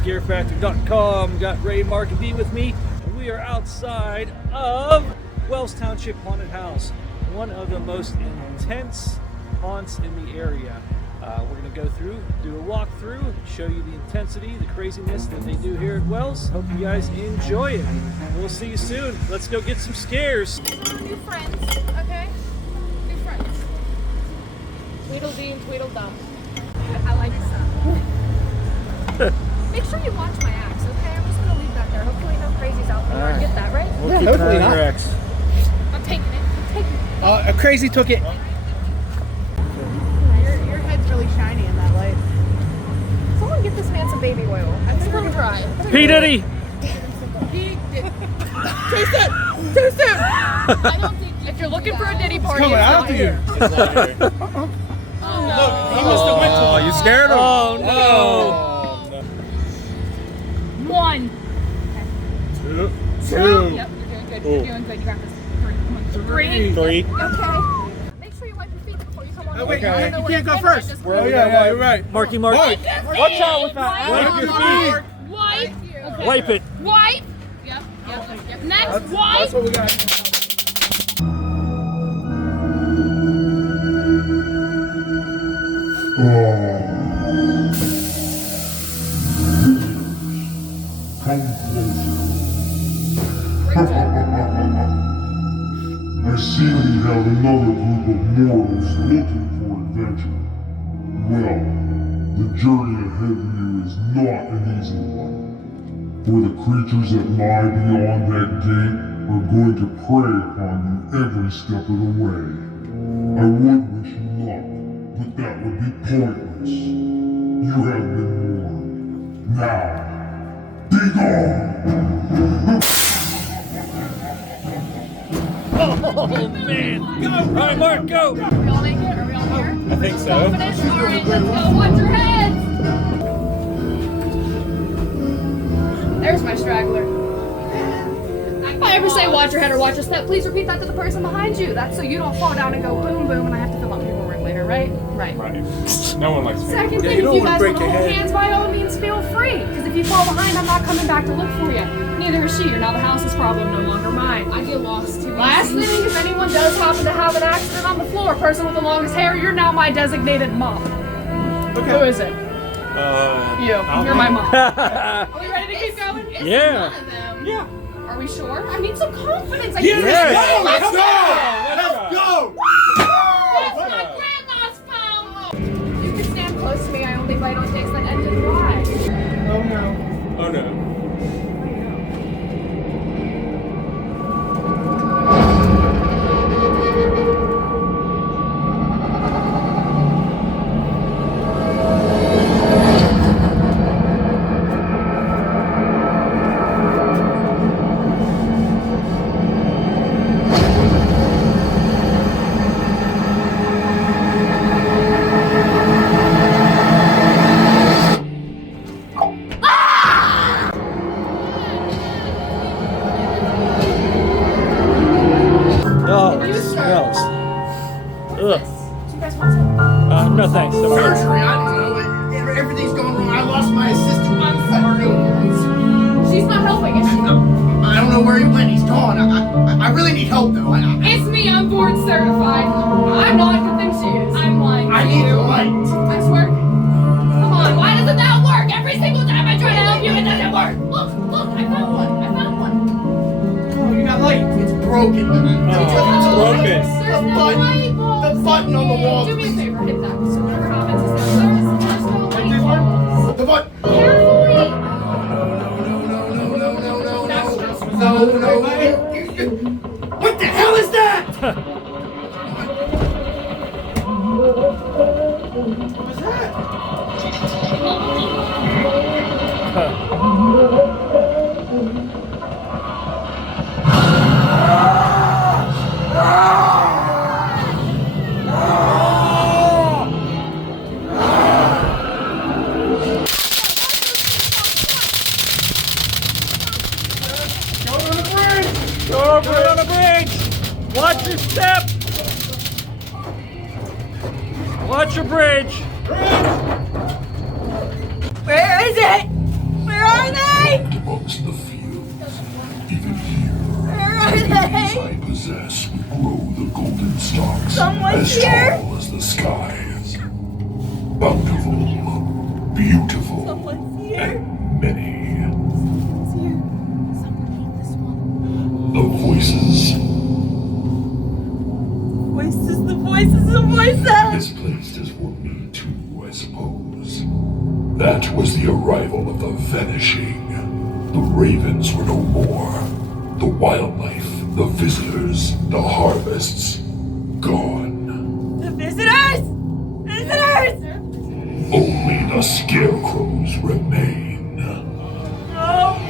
scarefactor.com. Got Ray, Mark, and D with me. And we are outside of Wells Township Haunted House, one of the most intense haunts in the area. We're going to go through, do a walkthrough, show you the intensity, the craziness that they do here at Wells. Hope you guys enjoy it. We'll see you soon. Let's go get some scares. New friends, okay? New friends. Tweedledee and Tweedledum. I like this. Make sure you watch my axe, okay? I'm just going to leave that there. Hopefully no crazies out there. Right. Get that, right? We'll keep an eye on your ex. I'm taking it. I'm taking it. A crazy took it. Your head's really shiny in that light. Someone get this man some baby oil. I'm still dry. P. Diddy! Taste it! Taste it! I don't think if you're looking for a Diddy party, I don't think here. Look, he must have went to. Oh, you scared him? Oh, no. One. Two. Yep, you're doing good. You're doing good. You got this. Three. Three. Okay. Make sure you wipe your feet before you come on. Oh, wait, I don't know you where can't go it's first. just- Oh, yeah, you're right. Marky Mark. Mark. Watch out with that. Wipe your feet. Wipe. Okay. Wipe it. Wipe. Yep. Next, wipe. That's what we got. I see we have another group of mortals looking for adventure. Well, the journey ahead of you is not an easy one. For the creatures that lie beyond that gate are going to prey upon you every step of the way. I would wish you luck, but that would be pointless. You have been warned. Now, be gone! Oh, man. Go. All right, Mark, go. Are we all naked? Are we all here? I think so. Confident? All right, let's go. Watch your heads. There's my straggler. If I ever say watch your head or watch your step, please repeat that to the person behind you. That's so you don't fall down and go boom, boom, and I have to fill out paperwork later, right? Right. No one likes me. Second thing, you if don't you wanna guys break want to your hold head. hands, by all means, feel free. Because if you fall behind, I'm not coming back to look for you. Neither is she. You're now the house's problem, no longer mine. I get lost too. Last thing, if anyone does happen to have an accident on the floor, person with the longest hair, you're now my designated mom. Okay. Who is it? You. You're my mom. Are we ready to keep going? Yeah. Yeah. Are we sure? I need some confidence. Yes. Let's Let's go. That's my grandma's phone. You can stand close to me. I only bite on things that end in Y. Oh no. Oh no. Oh, it smells. Ugh. Do you guys want some? No thanks. I'm all right. Surgery, I don't know. Everything's going wrong. I lost my assistant. I'm sorry. She's not helping, is she? I don't know where he went. He's gone. I really need help, though. It's me. I'm board certified. I'm not. Good thing she is. I'm lying. I need light. I swear. Come on. Why doesn't that work? Every single time I try to help you, it doesn't work. Look. I found one. Oh, you got light. It's broken. It's broken. There's no light bulbs. The button on the wall. Do me a favor. Hit that. So whatever happens is that there's no light bulbs. The button. Carefully. No. What the hell is that? What was that? Go over on the bridge. Watch your step. Watch your bridge. Where is it? was the arrival of the vanishing. The ravens were no more. The wildlife, the visitors, the harvests, gone. The visitors! Visitors! Only the scarecrows remain. No!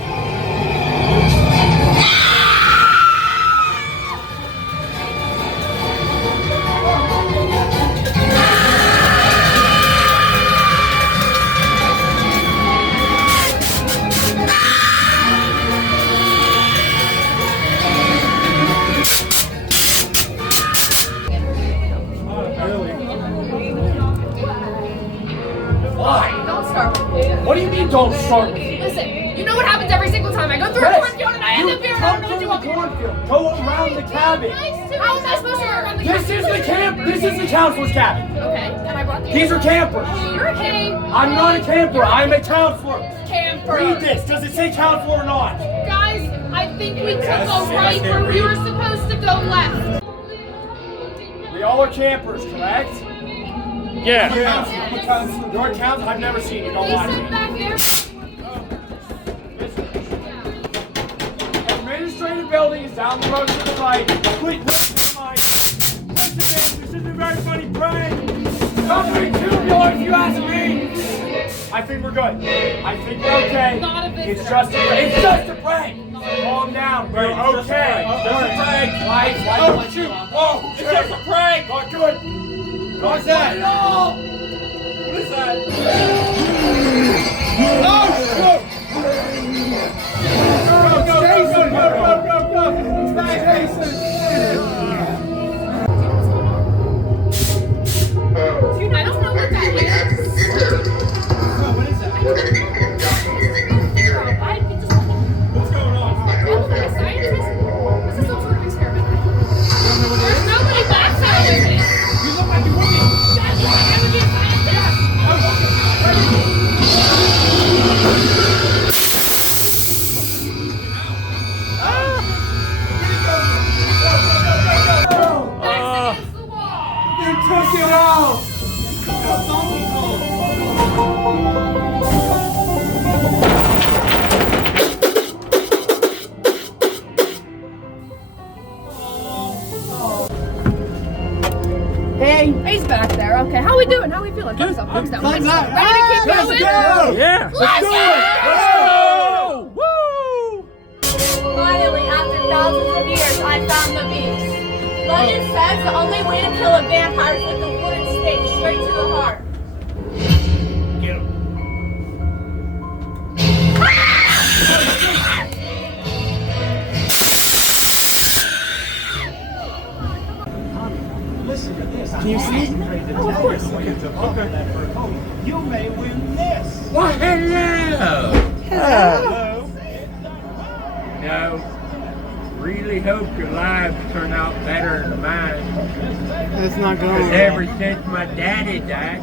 Don't start with me. What do you mean don't start with me? Listen, you know what happens every single time I go through a cornfield and I end up here and I don't know what you want me to do. cornfield. Go around the cabin. How am I supposed to go around the This is the camp. This is the counselor's cabin. Okay, and I brought the These are campers. You're a camper. I'm not a camper. I'm a counselor. Camper. Read this. Does it say counselor or not? Guys, I think we took a right where we were supposed to go left. We all are campers, correct? Yeah. You're a counselor. I've never seen you. Don't lie to Lisa me. back there. Administrative building is down the road to the right. Please, never mind. This isn't a very funny prank. Something tubular if you ask me. I think we're good. I think we're okay. Not a visitor. It's just a prank. Calm down. We're okay. Just a prank. Right. Oh, shoot. Whoa, it's just a prank. Not good. What's that? No. What is that? Oh, go, Jason! Go! Jason! I don't know what that is. What is that? What's going on? I'm not a scientist. This is some sort of experiment. There's nobody back there with me. You look like you're winning. That's why I would be a scientist. Back's against the wall. You took it out. Hey. He's back there. Okay, how we doing? How we feeling? Thumbs up, thumbs down. Thumbs up. Ready to keep going? Yeah. Let's do Let's go! Woo! Finally, after thousands of years, I found the beast. Legend says the only way to kill a vampire is with a wooden stake straight to the heart. Get him. Listen to this. Can you see? Oh, of course. Okay. You may win this. Well, hello. Hello. Now, really hope your lives turn out better than mine. It's not going Because ever since my daddy died,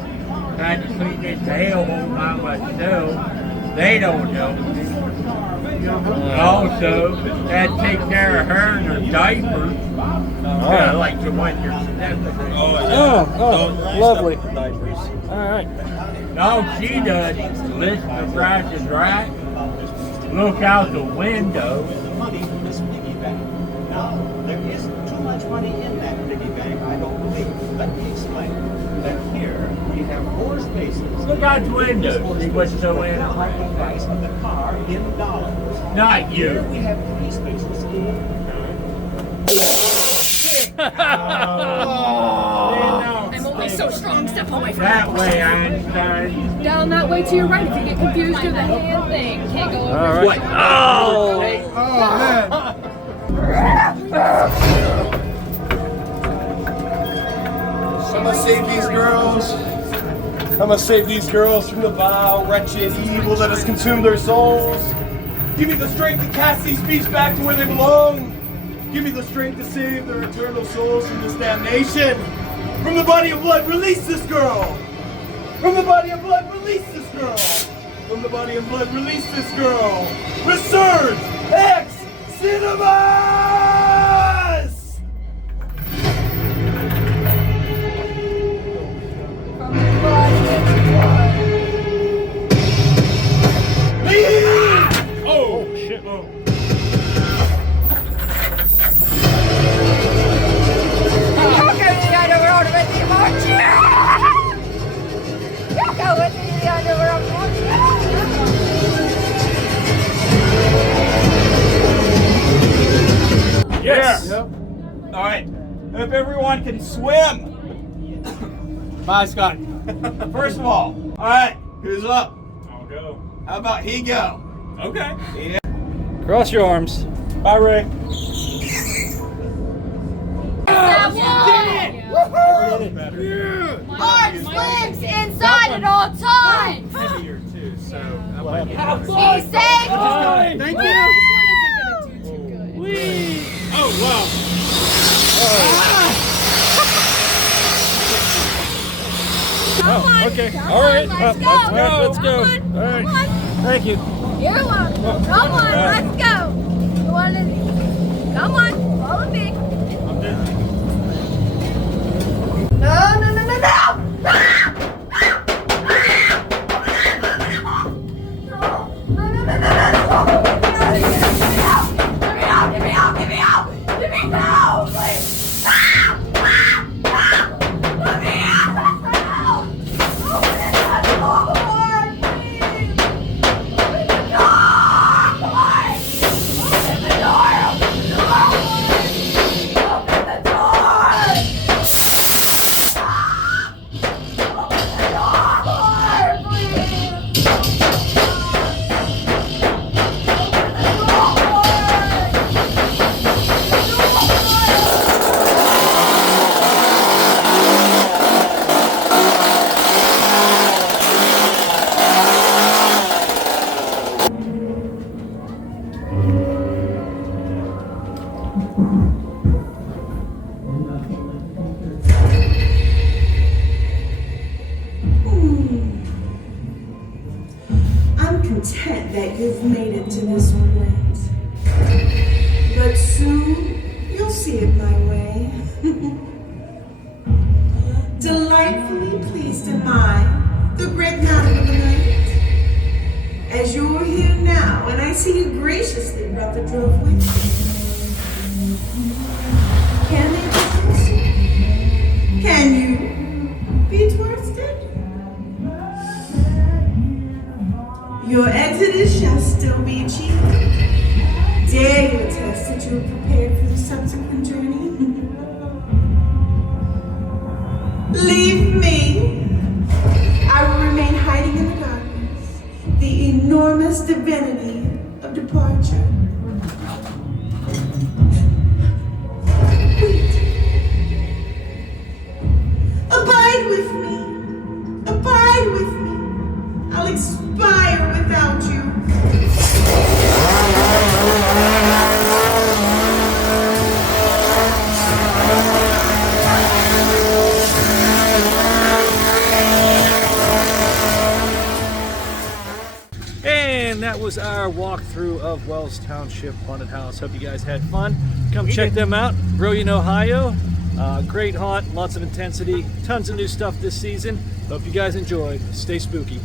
I had to clean this hellhole by myself. They don't know me. Also, had to take care of her and her diapers. Like the one you're stepping in. Oh, lovely. All right. All she does is listen to Price is Right, look out the window. Money from this piggy bank. Now, there isn't too much money in that piggy bank, I don't believe. Let me explain. That here we have 4 spaces. Look out the window, see what's so in The it. price of the car in dollars. Not Here you. we have 3 spaces in. I'm only so strong. Step away from That way, Einstein. Down that way to your right. If you get confused, do the hand thing. Can't go over. All right. Oh, I'm gonna save these girls. I'm gonna save these girls from the vile, wretched evil that has consumed their souls. Give me the strength to cast these beasts back to where they belong. Give me the strength to save their eternal souls from this damnation. From the body of blood, release this girl. From the body of blood, release this girl. From the body of blood, release this girl. Resurge X Cinemas! From the blood to blood. everyone can swim. Bye, Scott. First of all right, who's up? I'll go. How about he go? Okay. Yeah. Cross your arms. Bye, Ray. Arms, legs, inside at all times. Heavier too, so that What might be happened? Be safe. Thank This you. one isn't gonna do too good. Oh wow. Come on. Okay. Come All right. on, Let's let's go. go. Let's go. Come on, All right. come on. Thank you. You're welcome. Come on, let's go. You want to? Come on, follow me. No, no, no, no, no. I'm content that you've made it to this place. But soon you'll see it my way. Delightfully pleased am I, the great madam of the night. As you're here now, and I see you graciously brought the drove with you. Can they be trusted? Can you be trusted? Your exodus shall still be achieved. Dare you attest that you are prepared for the subsequent journey? Leave me. I will remain hiding in the darkness, the enormous divinity of departure. Wait. Abide with me. Abide with me. I'll expire without you. And that was our walkthrough of Wells Township Haunted House. Hope you guys had fun. Come check them out. Brilliant, Ohio. Great haunt, lots of intensity, tons of new stuff this season. Hope you guys enjoyed. Stay spooky.